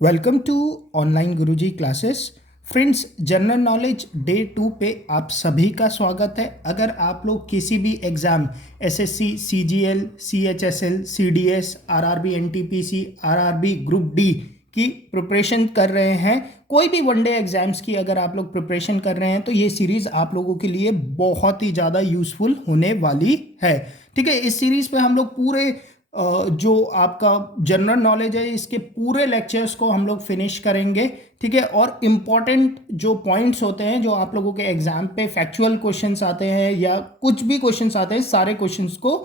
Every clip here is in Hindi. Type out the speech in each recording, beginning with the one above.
Welcome to online Guruji classes. Friends, general knowledge day 2 पे आप सभी का स्वागत है। अगर आप लोग किसी भी exam SSC, CGL, CHSL, CDS, RRB, NTPC, RRB group D की प्रिपरेशन कर रहे हैं, कोई भी वनडे एग्जाम्स की अगर आप लोग प्रिपरेशन कर रहे हैं तो ये सीरीज़ आप लोगों के लिए बहुत ही ज़्यादा यूज़फुल होने वाली है। ठीक है, इस सीरीज़ पे हम लोग पूरे जो आपका जनरल नॉलेज है इसके पूरे लेक्चर्स को हम लोग फिनिश करेंगे। ठीक है, और इम्पॉर्टेंट जो पॉइंट्स होते हैं जो आप लोगों के एग्जाम पे फैक्चुअल क्वेश्चंस आते हैं या कुछ भी क्वेश्चंस आते हैं, सारे क्वेश्चंस को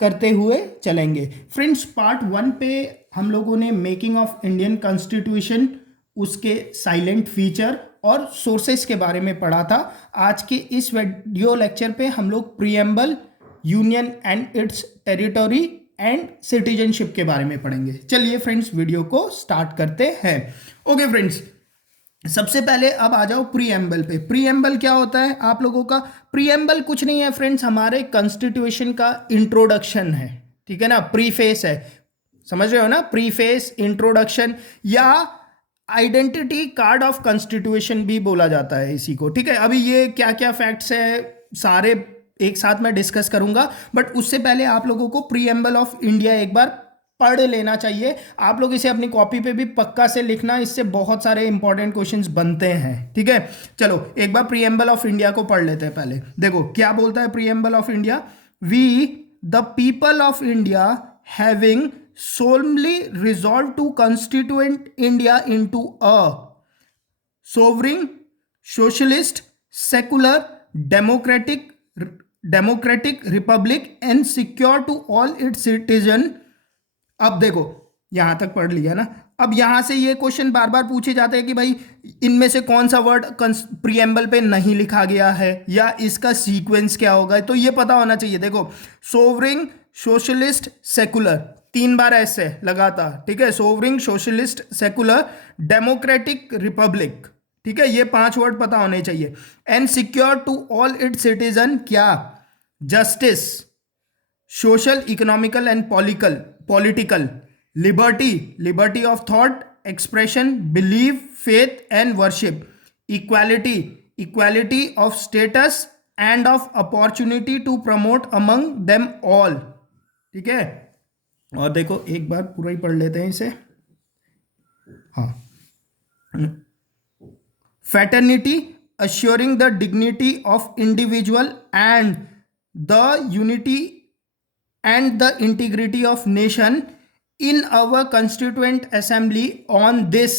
करते हुए चलेंगे। फ्रेंड्स, पार्ट 1 पे हम लोगों ने मेकिंग ऑफ इंडियन कॉन्स्टिट्यूशन, उसके साइलेंट फीचर और सोर्सेस के बारे में पढ़ा था। आज के इस वीडियो लेक्चर पे हम लोग preamble, union and it's territory and citizenship के बारे में पढ़ेंगे। चलिए फ्रेंड्स, वीडियो को स्टार्ट करते हैं। ओके फ्रेंड्स, सबसे पहले अब आ जाओ प्रीएम्बल पे। प्रीएम्बल क्या होता है आप लोगों का? प्रीएम्बल कुछ नहीं है फ्रेंड्स, हमारे कॉन्स्टिट्यूशन का इंट्रोडक्शन है। ठीक है ना, प्रीफेस है, समझ रहे हो ना? प्रीफेस, इंट्रोडक्शन या आइडेंटिटी कार्ड ऑफ कॉन्स्टिट्यूशन भी बोला जाता है इसी को। ठीक है, अभी ये क्या क्या फैक्ट्स है सारे एक साथ मैं डिस्कस करूंगा, बट उससे पहले आप लोगों को प्रीएम्बल ऑफ इंडिया एक बार पढ़ लेना चाहिए। आप लोग इसे अपनी कॉपी पे भी पक्का से लिखना, इससे बहुत सारे इंपॉर्टेंट क्वेश्चंस बनते हैं। ठीक है, चलो एक बार प्रीएम्बल ऑफ इंडिया को पढ़ लेते हैं। पहले देखो क्या बोलता है preamble of India. We the people of India having solemnly resolved to constitute India into a sovereign, socialist, secular, democratic republic and secure to all its citizen। अब देखो यहां तक पढ़ लिया ना। अब यहां से ये क्वेश्चन बार बार पूछे जाते हैं कि भाई इनमें से कौन सा वर्ड प्रीएम्बल पे नहीं लिखा गया है या इसका सीक्वेंस क्या होगा, तो ये पता होना चाहिए। देखो, सोवरिंग, सोशलिस्ट, सेकुलर, 3 बार ऐसे लगातार। ठीक है, sovereign, socialist, secular, democratic, republic. ठीक है, ये 5 वर्ड पता होने चाहिए। And secure to all its citizen, क्या? Justice, social, economical and political, liberty of thought, expression, believe, faith and worship, equality of status and of opportunity to promote among them all. ठीक है, और देखो एक बार पूरा ही पढ़ लेते हैं इसे। हाँ, fraternity, assuring the dignity of individual and the unity and the integrity of nation in our constituent assembly on this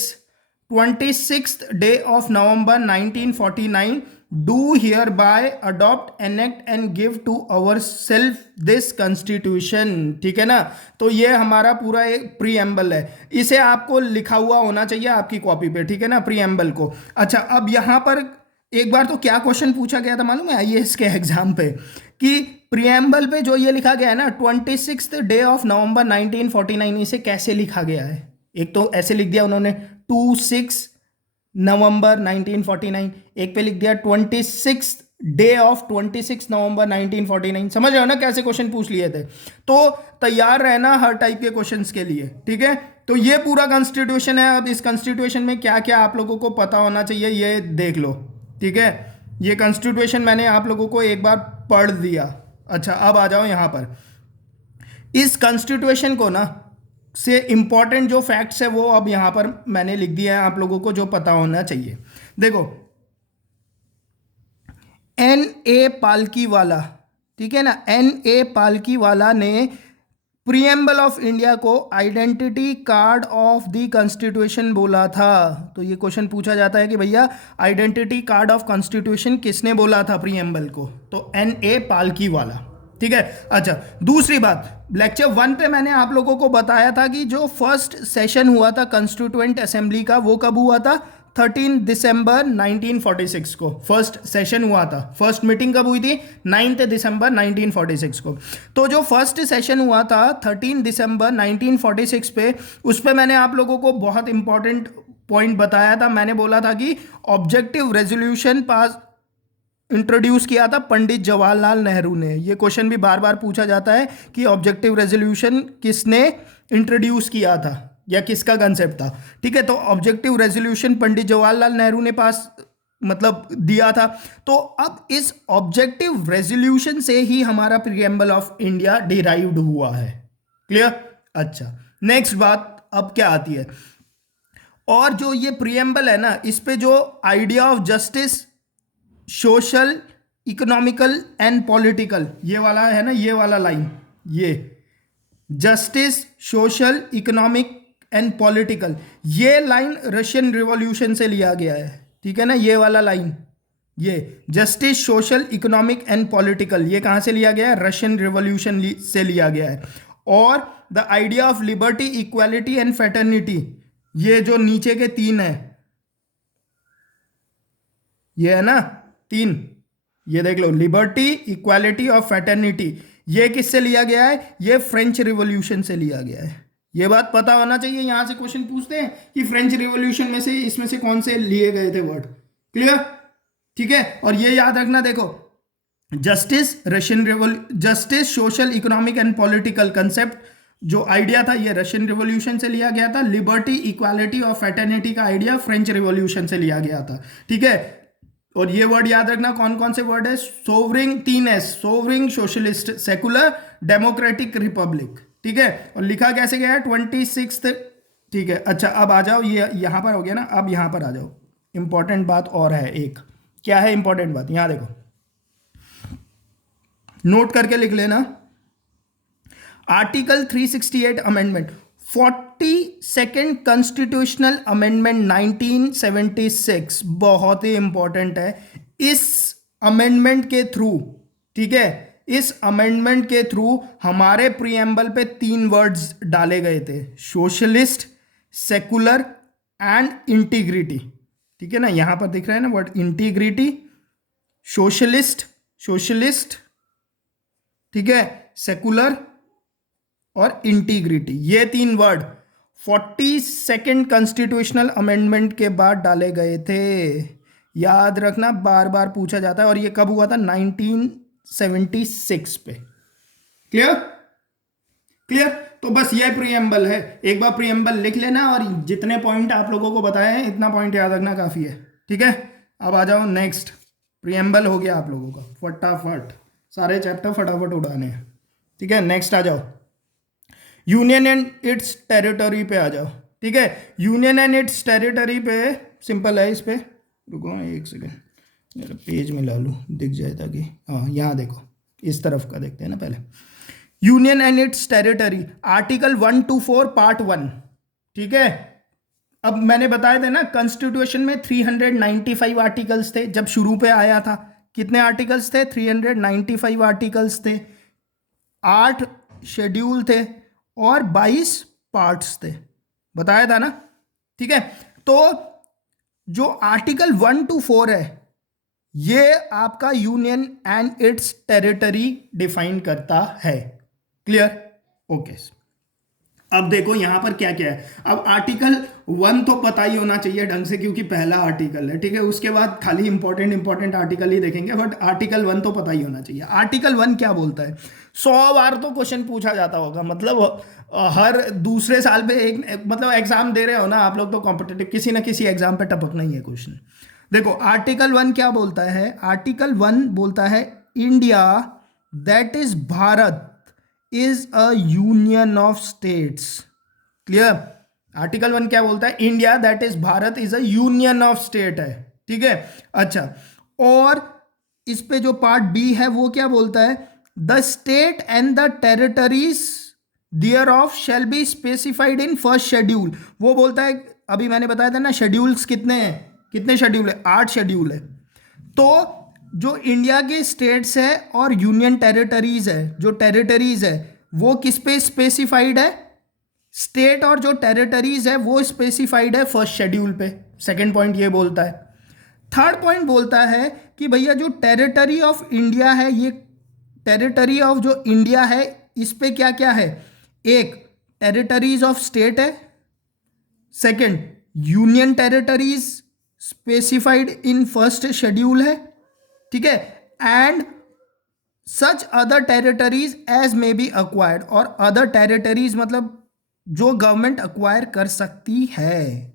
26th day of November 1949 do hereby adopt, enact and give to ourselves this constitution। ठीक है ना, तो ये हमारा पूरा एक प्रीएम्बल है, इसे आपको लिखा हुआ होना चाहिए आपकी कॉपी पे। ठीक है ना, प्रीएम्बल को। अच्छा, अब यहां पर एक बार तो क्या क्वेश्चन पूछा गया था मालूम है आईएएस के एग्जाम पे, कि प्रीएम्बल पे जो ये लिखा गया है ना 26th डे ऑफ नवंबर 1949, इसे कैसे लिखा गया है? एक तो ऐसे लिख दिया उन्होंने 26 नवंबर 1949, एक पे लिख दिया 26 डे ऑफ 26 नवंबर 1949। समझ रहे हो ना कैसे क्वेश्चन पूछ लिए थे? तो तैयार रहना हर टाइप के क्वेश्चंस के लिए। ठीक है, तो ये पूरा कॉन्स्टिट्यूशन है। अब इस कॉन्स्टिट्यूशन में क्या क्या आप लोगों को पता होना चाहिए ये देख लो। ठीक है, ये कॉन्स्टिट्यूशन मैंने आप लोगों को एक बार पढ़ दिया। अच्छा, अब आ जाओ यहां पर। इस कॉन्स्टिट्यूशन को ना से इंपॉर्टेंट जो फैक्ट्स है वो अब यहां पर मैंने लिख दिया है आप लोगों को जो पता होना चाहिए। देखो, N.A. पालकीवाला, ठीक है ना, N.A. पालकीवाला ने प्रीएम्बल ऑफ इंडिया को identity card of the constitution बोला था। तो ये क्वेश्चन पूछा जाता है कि भैया आइडेंटिटी कार्ड ऑफ कॉन्स्टिट्यूशन किसने बोला था प्रीएम्बल को? तो N.A. पालकीवाला। ठीक है, अच्छा दूसरी बात, लेक्चर 1 पे मैंने आप लोगों को बताया था कि जो फर्स्ट सेशन हुआ था कॉन्स्टिट्यूएंट असेंबली का वो कब हुआ था? 13 दिसंबर 1946 को फर्स्ट सेशन हुआ था। फर्स्ट मीटिंग कब हुई थी? 9 दिसंबर 1946 को। तो जो फर्स्ट सेशन हुआ था 13 दिसंबर 1946 पे, उस पर मैंने आप लोगों को बहुत इंपॉर्टेंट पॉइंट बताया था। मैंने बोला था कि ऑब्जेक्टिव रेजोल्यूशन पास इंट्रोड्यूस किया था पंडित जवाहरलाल नेहरू ने। ये क्वेश्चन भी बार बार पूछा जाता है कि ऑब्जेक्टिव रेजोल्यूशन किसने इंट्रोड्यूस किया था। या किसका कंसेप्ट था? ठीक है, तो ऑब्जेक्टिव रेजोल्यूशन पंडित जवाहरलाल नेहरू ने पास मतलब दिया था। तो अब इस ऑब्जेक्टिव रेजोल्यूशन से ही हमारा प्रीएम्बल ऑफ इंडिया डिराइव्ड हुआ है। क्लियर? अच्छा, नेक्स्ट बात अब क्या आती है, और जो ये प्रीएम्बल है ना, इस पे जो idea of justice, social, economical and political, ये वाला है ना, ये वाला लाइन, ये justice, social, economic and political, ये लाइन रशियन रिवॉल्यूशन से लिया गया है। ठीक है ना, ये वाला लाइन, ये justice, social, economic and political, ये कहां से लिया गया है? रशियन रिवॉल्यूशन से लिया गया है। और the idea of liberty, equality and fraternity, ये जो नीचे के तीन है, ये है ना तीन, ये देख लो, लिबर्टी, इक्वालिटी और फ्रेटर्निटी, ये किससे लिया गया है? ये फ्रेंच रिवॉल्यूशन से लिया गया है। ये बात पता होना चाहिए, यहां से क्वेश्चन पूछते हैं कि फ्रेंच रिवॉल्यूशन में से इसमें से कौन से लिए गए थे वर्ड। क्लियर? ठीक है, और ये याद रखना, देखो justice, justice, social, economic and political concept, जो आइडिया था ये रशियन रिवॉल्यूशन से लिया गया था। लिबर्टी, इक्वालिटी और फ्रेटर्निटी का आइडिया फ्रेंच रिवॉल्यूशन से लिया गया था। ठीक है, और ये वर्ड याद रखना, कौन कौन से वर्ड है? Sovereign, 3S, sovereign, socialist, secular, democratic, republic. ठीक है, और लिखा कैसे गया है? 26। ठीक है, अच्छा अब आ जाओ, ये यहां पर हो गया ना, अब यहां पर आ जाओ, इंपॉर्टेंट बात और है एक। क्या है इंपॉर्टेंट बात? यहां देखो, नोट करके लिख लेना। Article 368 amendment, 42nd constitutional amendment 1976, बहुत ही इंपॉर्टेंट है। इस अमेंडमेंट के थ्रू, ठीक है, इस अमेंडमेंट के थ्रू हमारे प्रीएम्बल पे 3 वर्ड्स डाले गए थे, सोशलिस्ट, सेकुलर एंड इंटीग्रिटी। ठीक है ना, यहां पर दिख रहा है ना वर्ड इंटीग्रिटी, सोशलिस्ट, सोशलिस्ट, ठीक है, सेकुलर और इंटीग्रिटी, ये 3 वर्ड 42nd कॉन्स्टिट्यूशनल अमेंडमेंट के बाद डाले गए थे। याद रखना, बार बार पूछा जाता है, और ये कब हुआ था? 1976 पे। क्लियर? क्लियर? तो बस ये प्रीएम्बल है, एक बार प्रीएम्बल लिख लेना, और जितने पॉइंट आप लोगों को बताए हैं इतना पॉइंट याद रखना काफी है। ठीक है, अब आ जाओ नेक्स्ट। प्रीएम्बल हो गया आप लोगों का, फटाफट सारे चैप्टर फटाफट उड़ाने हैं। ठीक है, नेक्स्ट आ जाओ, यूनियन एंड इट्स टेरिटरी पे आ जाओ। ठीक है, यूनियन एंड इट्स टेरिटरी पे सिंपल है, इस पे रुको एक सेकेंड, मेरा पेज मिला लूँ दिख जाए ताकि, हाँ यहाँ देखो, इस तरफ का देखते हैं ना पहले। Union and it's territory, article 1 to 4 part 1। ठीक है, अब मैंने बताया था ना, कॉन्स्टिट्यूशन में 395 आर्टिकल्स थे जब शुरू पे आया था। कितने आर्टिकल्स थे? 395 आर्टिकल्स थे, 8 शेड्यूल थे और 22 पार्ट्स थे, बताया था ना। ठीक है, तो जो आर्टिकल 1 to 4 है, ये आपका union and it's territory define करता है। क्लियर? ओके, अब देखो यहां पर क्या क्या है। अब आर्टिकल 1 तो पता ही होना चाहिए ढंग से, क्योंकि पहला आर्टिकल है। ठीक है, उसके बाद खाली इंपॉर्टेंट आर्टिकल ही देखेंगे, बट आर्टिकल 1 तो पता ही होना चाहिए। आर्टिकल 1 क्या बोलता है? 100 बार तो क्वेश्चन पूछा जाता होगा, मतलब हर दूसरे साल पे एक, मतलब एग्जाम दे रहे हो ना आप लोग, तो कॉम्पिटिटिव किसी ना किसी एग्जाम पे टपकना ही है क्वेश्चन। देखो आर्टिकल 1 क्या बोलता है? आर्टिकल 1 बोलता है India, that is Bharat, is a union of states. Clear? Article 1 क्या बोलता है? India, that is Bharat, is a union of state है। ठीक है, अच्छा, और इस पे जो पार्ट बी है वो क्या बोलता है? The state and the territories thereof shall be specified in first schedule. वो बोलता है, अभी मैंने बताया था ना शेड्यूल्स कितने हैं, कितने शेड्यूल है? 8 शेड्यूल है। तो जो इंडिया के स्टेट्स है और यूनियन टेरिटरीज है, जो टेरिटरीज है वो किस पे स्पेसिफाइड है? स्टेट और जो टेरिटरीज है वो स्पेसिफाइड है फर्स्ट शेड्यूल पे। सेकंड पॉइंट ये बोलता है। थर्ड पॉइंट बोलता है कि भैया जो टेरिटरी ऑफ इंडिया है, ये टेरिटरी ऑफ जो इंडिया है, इस पे क्या क्या है? एक, टेरिटरीज ऑफ स्टेट है। Second, union territories specified in first schedule है। ठीक है, and such other territories as may be acquired, और अदर टेरिटरीज मतलब जो गवर्नमेंट अक्वायर कर सकती है।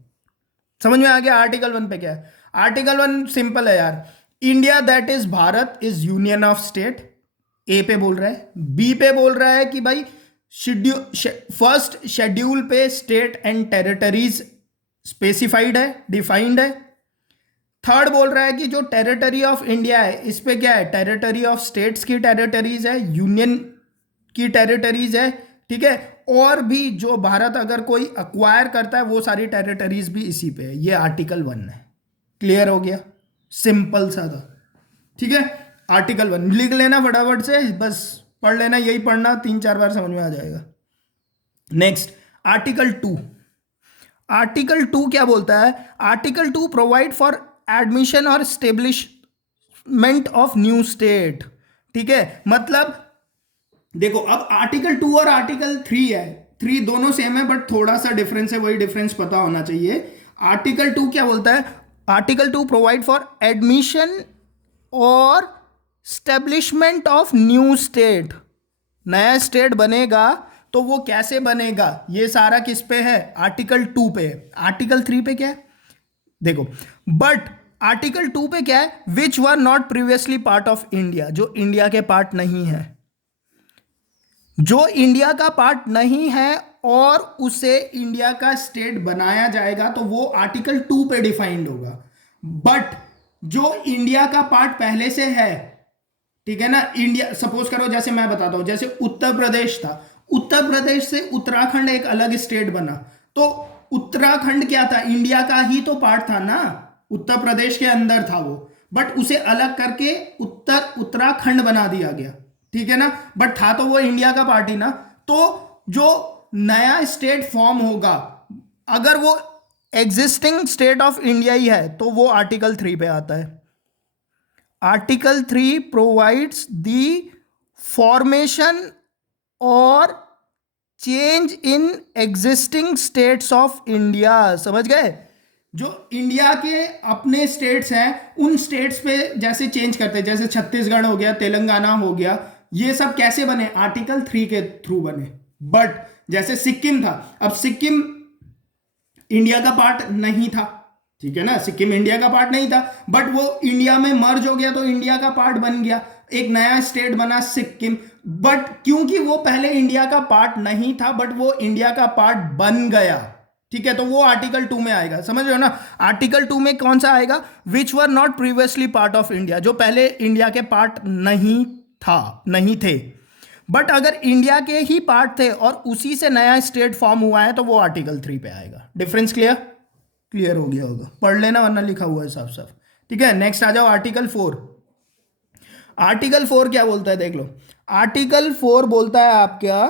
समझ में आ गया आर्टिकल 1 पे क्या है? आर्टिकल 1 सिंपल है यार। India that is Bharat is union of state, A पे बोल रहा है। बी पे बोल रहा है कि भाई शेड्यूल, फर्स्ट शेड्यूल पे स्टेट एंड टेरिटरीज स्पेसिफाइड है, डिफाइंड है। थर्ड बोल रहा है कि जो टेरिटरी ऑफ इंडिया है इस पे क्या है, टेरिटरी ऑफ स्टेट्स की टेरिटरीज है, यूनियन की टेरिटरीज है, ठीक है। और भी जो भारत अगर कोई अक्वायर करता है वो सारी टेरिटरीज भी इसी पे है। ये आर्टिकल 1 है। क्लियर हो गया? सिंपल सा था, ठीक है। आर्टिकल 1 लिख लेना फटाफट से, बस पढ़ लेना, यही पढ़ना 3-4 बार समझ में आ जाएगा। Next article 2। आर्टिकल 2 क्या बोलता है? आर्टिकल 2 प्रोवाइड फॉर एडमिशन और स्टेब्लिशमेंट ऑफ न्यू स्टेट, ठीक है। मतलब देखो अब आर्टिकल 2 और आर्टिकल 3 है, 3 दोनों सेम है बट थोड़ा सा डिफरेंस है, वही डिफरेंस पता होना चाहिए। आर्टिकल 2 क्या बोलता है? आर्टिकल 2 प्रोवाइड फॉर एडमिशन और स्टेब्लिशमेंट ऑफ न्यू स्टेट। नया स्टेट बनेगा तो वो कैसे बनेगा, ये सारा किस पे है? आर्टिकल 2 पे है। आर्टिकल 3 पे क्या है देखो, बट आर्टिकल 2 पे क्या है? Which were not previously part of India, जो इंडिया के पार्ट नहीं है, जो इंडिया का पार्ट नहीं है और उसे इंडिया का स्टेट बनाया जाएगा तो वो आर्टिकल 2 पे डिफाइंड होगा। बट जो इंडिया का पार्ट पहले से है, ठीक है ना, इंडिया सपोज करो, जैसे मैं बताता हूं, जैसे उत्तर प्रदेश था, उत्तर प्रदेश से उत्तराखंड एक अलग स्टेट बना, तो उत्तराखंड क्या था? इंडिया का ही तो पार्ट था ना, उत्तर प्रदेश के अंदर था वो, बट उसे अलग करके उत्तराखंड बना दिया गया, ठीक है ना। बट था तो वो इंडिया का पार्ट ही ना। तो जो नया स्टेट फॉर्म होगा, अगर वो एग्जिस्टिंग स्टेट ऑफ इंडिया ही है तो वो आर्टिकल 3 पे आता है। आर्टिकल 3 प्रोवाइड्स द फॉर्मेशन और change in existing states of India. समझ गए? जो इंडिया के अपने स्टेट्स हैं उन स्टेट्स पे जैसे चेंज करते हैं, जैसे छत्तीसगढ़ हो गया, तेलंगाना हो गया, ये सब कैसे बने? आर्टिकल 3 के थ्रू बने। बट जैसे सिक्किम था, अब सिक्किम इंडिया का पार्ट नहीं था, ठीक है ना, सिक्किम इंडिया का पार्ट नहीं था, बट वो इंडिया में मर्ज हो गया तो इंडिया का पार्ट बन गया, एक नया स्टेट बना सिक्किम। बट क्योंकि वो पहले इंडिया का पार्ट नहीं था बट वो इंडिया का पार्ट बन गया, ठीक है, तो वो आर्टिकल 2 में आएगा। समझ रहे हो ना? आर्टिकल 2 में कौन सा आएगा? Which were not previously part of India, जो पहले इंडिया के पार्ट नहीं था, नहीं थे, बट अगर इंडिया के ही पार्ट थे और उसी से नया स्टेट फॉर्म हुआ है तो वो आर्टिकल 3 पे आएगा। Difference clear? क्लियर हो गया होगा, पढ़ लेना वरना लिखा हुआ है साफ साफ, ठीक है। नेक्स्ट आ जाओ आर्टिकल 4। आर्टिकल 4 क्या बोलता है देख लो। आर्टिकल 4 बोलता है आपका,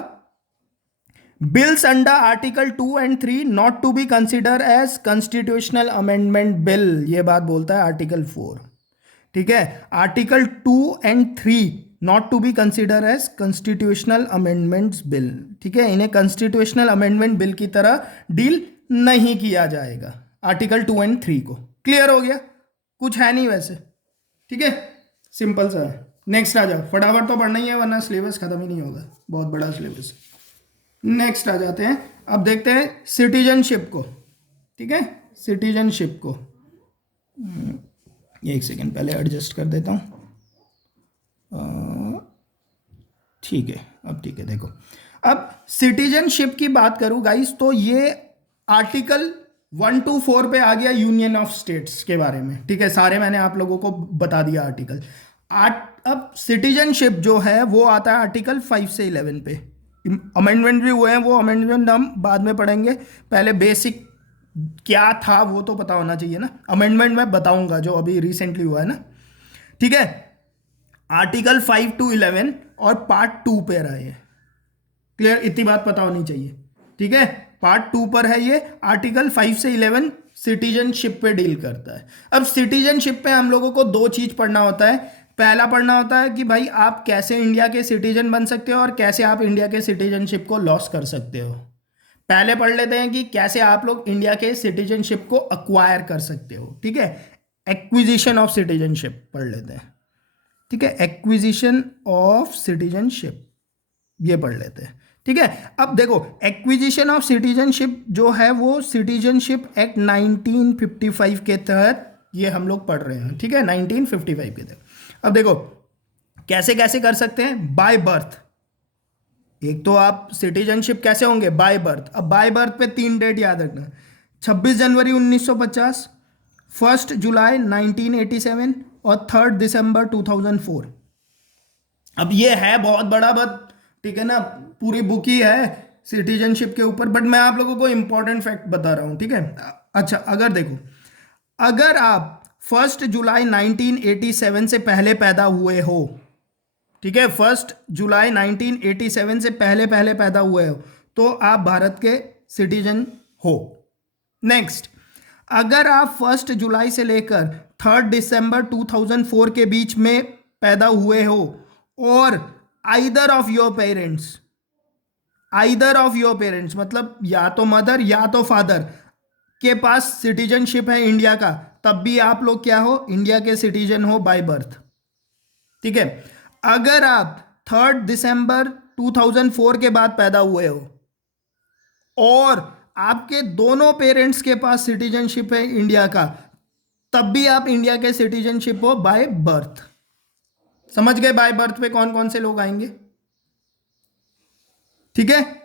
bills under article 2 and 3 not to be consider as constitutional amendment bill. ये बात बोलता है आर्टिकल 4, ठीक है। Article 2 and 3 not to be consider as constitutional amendments bill, ठीक है, इन्हें कॉन्स्टिट्यूशनल अमेंडमेंट बिल की तरह डील नहीं किया जाएगा आर्टिकल 2 एंड 3 को। क्लियर हो गया? कुछ है नहीं वैसे, ठीक है, सिंपल सा है। नेक्स्ट आ जाओ, फटाफट तो पढ़ना ही है वरना सिलेबस खत्म ही नहीं होगा, बहुत बड़ा सिलेबस। नेक्स्ट आ जाते हैं, अब देखते हैं सिटीजनशिप को, ठीक है, सिटीजनशिप को। एक सेकेंड पहले एडजस्ट कर देता हूँ, ठीक है, अब ठीक है। देखो अब सिटीजनशिप की बात करूँ गाइस तो ये आर्टिकल 1 to 4 पे आ गया यूनियन ऑफ स्टेट्स के बारे में, ठीक है, सारे मैंने आप लोगों को बता दिया आर्टिकल। अब सिटीजनशिप जो है वो आता है आर्टिकल 5 से 11 पे। अमेंडमेंट भी हुए हैं, वो अमेंडमेंट हम बाद में पढ़ेंगे, पहले बेसिक क्या था वो तो पता होना चाहिए ना। अमेंडमेंट मैं बताऊंगा जो अभी रिसेंटली हुआ है ना, ठीक है। आर्टिकल 5 to 11 और पार्ट 2 पे रहा है, क्लियर, इतनी बात पता होनी चाहिए, ठीक है। पार्ट 2 पर है ये, आर्टिकल 5 से 11 सिटीजनशिप पे डील करता है। अब सिटीजनशिप पे हम लोगों को दो चीज पढ़ना होता है। पहला पढ़ना होता है कि भाई आप कैसे इंडिया के सिटीजन बन सकते हो और कैसे आप इंडिया के सिटीजनशिप को लॉस कर सकते हो। पहले पढ़ लेते हैं कि कैसे आप लोग इंडिया के सिटीजनशिप को अक्वायर कर सकते हो, ठीक है। एक्विजिशन ऑफ सिटीजनशिप पढ़ लेते हैं, ठीक है, एक्विजिशन ऑफ सिटीजनशिप ये पढ़ लेते हैं, ठीक है। अब देखो एक्विजिशन ऑफ सिटीजनशिप जो है वो सिटीजनशिप एक्ट 1955 के तहत ये हम लोग पढ़ रहे हैं, ठीक है, 1955 के तहत। अब देखो कैसे कैसे कर सकते हैं, बाय बर्थ। एक तो आप सिटीजनशिप कैसे होंगे, बाय बर्थ। अब बाय बर्थ पे 3 डेट याद रखना, 26 जनवरी 1950, 1 जुलाई 1987 और 3 दिसंबर 2004। अब ये है बहुत बड़ा बात, ठीक है ना, पूरी बुक ही है सिटीजनशिप के ऊपर, बट मैं आप लोगों को इंपॉर्टेंट फैक्ट बता रहा हूं, ठीक है। अच्छा, अगर देखो, अगर आप 1 जुलाई 1987 से पहले पैदा हुए हो, ठीक है, 1 जुलाई 1987 से पहले पहले पैदा हुए हो, तो आप भारत के सिटीजन हो। नेक्स्ट, अगर आप 1 जुलाई से लेकर 3 दिसंबर 2004 के बीच में पैदा हुए हो और आइदर ऑफ योर पेरेंट्स मतलब या तो मदर या तो फादर के पास सिटीजनशिप है इंडिया का, तब भी आप लोग क्या हो, इंडिया के सिटीजन हो बाय बर्थ, ठीक है। अगर आप 3 दिसंबर 2004 के बाद पैदा हुए हो और आपके दोनों पेरेंट्स के पास सिटीजनशिप है इंडिया का, तब भी आप इंडिया के सिटीजनशिप हो बाय बर्थ। समझ गए बाय बर्थ पे कौन कौन से लोग आएंगे, ठीक है।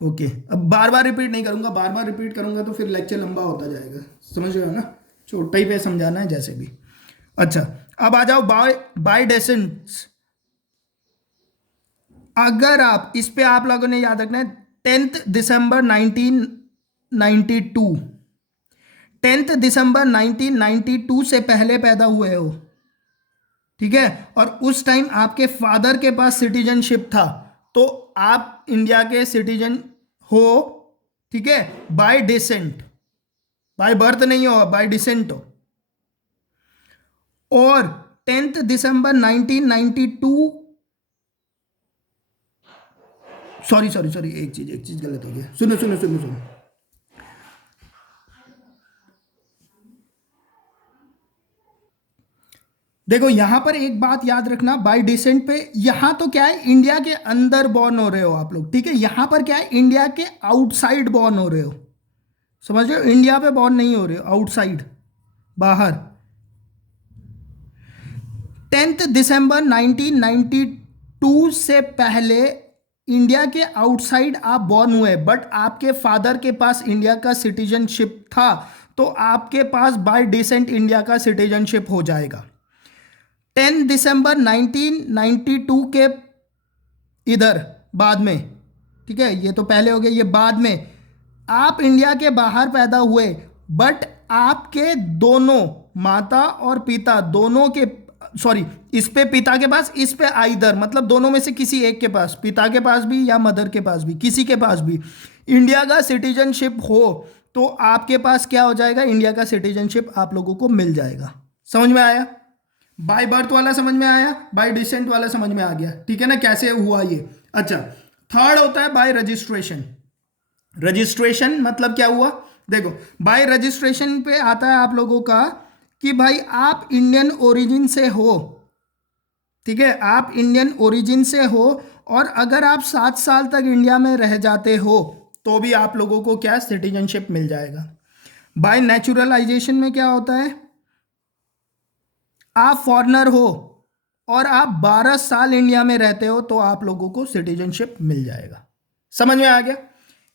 ओके, अब बार बार रिपीट नहीं करूंगा, बार बार रिपीट करूंगा तो फिर लेक्चर लंबा होता जाएगा, समझ रहे हो ना, छोटा ही पे समझाना है जैसे भी। अच्छा, अब आ जाओ बाय डेसेंट्स। अगर आप इस पे आप लोगों ने याद रखना है 10 दिसंबर 1992, 10 दिसंबर 1992 से पहले पैदा हुए हो, ठीक है, और उस टाइम आपके फादर के पास सिटीजनशिप था, तो आप इंडिया के सिटीजन हो, ठीक है, बाय डिसेंट, बाय बर्थ नहीं हो, बाय डिसेंट हो। और 10 दिसंबर 1992, सॉरी एक चीज गलत हो गया, सुनो। देखो यहां पर एक बात याद रखना, बाय डिसेंट पे यहां तो क्या है, इंडिया के अंदर बॉर्न हो रहे हो आप लोग, ठीक है। यहां पर क्या है, इंडिया के आउटसाइड बॉर्न हो रहे हो, समझ रहे हो, इंडिया पे बॉर्न नहीं हो रहे हो, आउटसाइड, बाहर। 10 दिसंबर 1992 से पहले इंडिया के आउटसाइड आप बॉर्न हुए, बट आपके फादर के पास इंडिया का सिटीजनशिप था, तो आपके पास बाय डिसेंट इंडिया का सिटीजनशिप हो जाएगा। 10 दिसंबर 1992 के इधर बाद में, ठीक है, ये तो पहले हो गया, ये बाद में, आप इंडिया के बाहर पैदा हुए, बट आपके दोनों माता और पिता दोनों के, सॉरी, इस पे पिता के पास, इस पे आइदर मतलब दोनों में से किसी एक के पास, पिता के पास भी या मदर के पास भी, किसी के पास भी इंडिया का सिटीजनशिप हो, तो आपके पास क्या हो जाएगा, इंडिया का सिटीजनशिप आप लोगों को मिल जाएगा। समझ में आया, बाय बर्थ वाला समझ में आया, बाय डिसेंट वाला समझ में आ गया, ठीक है ना, कैसे हुआ ये। अच्छा, थर्ड होता है बाय रजिस्ट्रेशन। रजिस्ट्रेशन मतलब क्या हुआ, देखो बाय रजिस्ट्रेशन पे आता है आप लोगों का कि भाई आप इंडियन ओरिजिन से हो, ठीक है, आप इंडियन ओरिजिन से हो, और अगर आप 7 साल तक इंडिया में रह जाते हो तो भी आप लोगों को क्या, सिटीजनशिप मिल जाएगा। बाय नेचुरलाइजेशन में क्या होता है, आप फॉरेनर हो और आप 12 साल इंडिया में रहते हो तो आप लोगों को सिटीजनशिप मिल जाएगा। समझ में आ गया।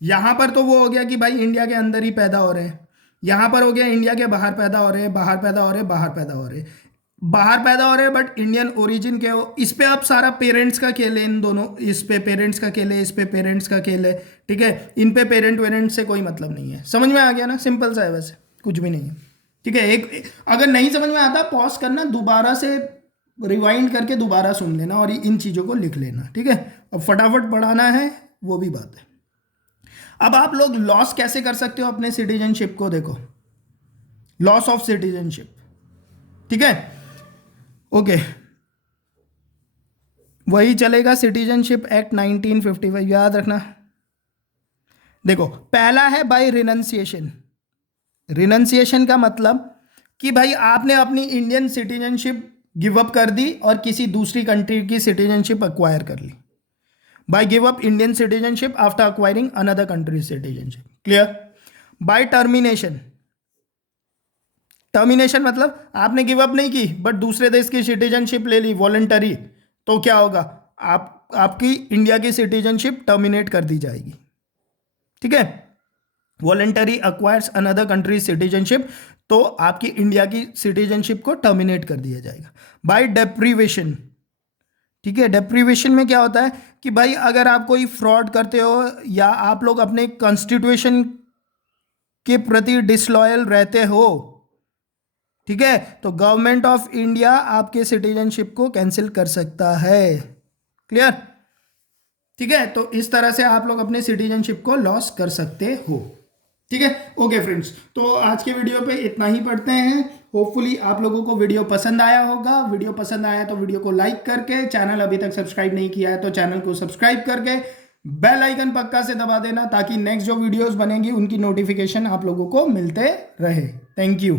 यहां पर तो वो हो गया कि भाई इंडिया के अंदर ही पैदा हो रहे हैं, यहां पर हो गया इंडिया के बाहर पैदा हो रहे हैं, बाहर पैदा हो रहे हैं, बाहर पैदा हो रहे हैं, बाहर पैदा हो रहे हैं, बट इंडियन ओरिजिन के हो। इस पे आप सारा पेरेंट्स का खेल है, इन दोनों, इस पे पेरेंट्स का खेल है, इस पे पेरेंट्स का खेल है, ठीक है, इन पे पेरेंट वेरेंट से कोई मतलब नहीं है। समझ में आ गया ना, सिंपल सा है, वैसे कुछ भी नहीं है, ठीक है। एक अगर नहीं समझ में आता पॉज करना, दोबारा से रिवाइंड करके दोबारा सुन लेना और इन चीज़ों को लिख लेना, ठीक है। अब फटाफट पढ़ाना है वो भी बात है। अब आप लोग लॉस कैसे कर सकते हो अपने सिटीजनशिप को, देखो, लॉस ऑफ सिटीजनशिप, ठीक है, ओके, वही चलेगा सिटीजनशिप एक्ट 1955, याद रखना। देखो पहला है बाय रिनंसिएशन। रिनंसिएशन का मतलब कि भाई आपने अपनी इंडियन सिटीजनशिप गिव अप कर दी और किसी दूसरी कंट्री की सिटीजनशिप अक्वायर कर ली। By give up Indian citizenship after acquiring another country citizenship. Clear? By termination, termination मतलब आपने गिव अप नहीं की बट दूसरे देश की सिटीजनशिप ले ली वॉलंटरी, तो क्या होगा, आपकी इंडिया की सिटीजनशिप टर्मिनेट कर दी जाएगी। ठीक है, voluntary acquires another country citizenship, तो आपकी इंडिया की सिटीजनशिप को टर्मिनेट कर दिया जाएगा। बाय डेप्रीवेशन, ठीक है, डेप्रीवेशन में क्या होता है कि भाई अगर आप कोई फ्रॉड करते हो या आप लोग अपने कॉन्स्टिट्यूशन के प्रति डिसलॉयल रहते हो, ठीक है, तो गवर्नमेंट ऑफ इंडिया आपके सिटीजनशिप को कैंसिल कर सकता है। क्लियर? ठीक है, तो इस तरह से आप लोग अपने सिटीजनशिप को लॉस कर सकते हो। ठीक है, ओके फ्रेंड्स, तो आज के वीडियो पे इतना ही पढ़ते हैं। होपफुली आप लोगों को वीडियो पसंद आया होगा। वीडियो पसंद आया तो वीडियो को लाइक करके, चैनल अभी तक सब्सक्राइब नहीं किया है तो चैनल को सब्सक्राइब करके बेल आइकन पक्का से दबा देना, ताकि नेक्स्ट जो वीडियोस बनेंगी उनकी नोटिफिकेशन आप लोगों को मिलते रहे। Thank you.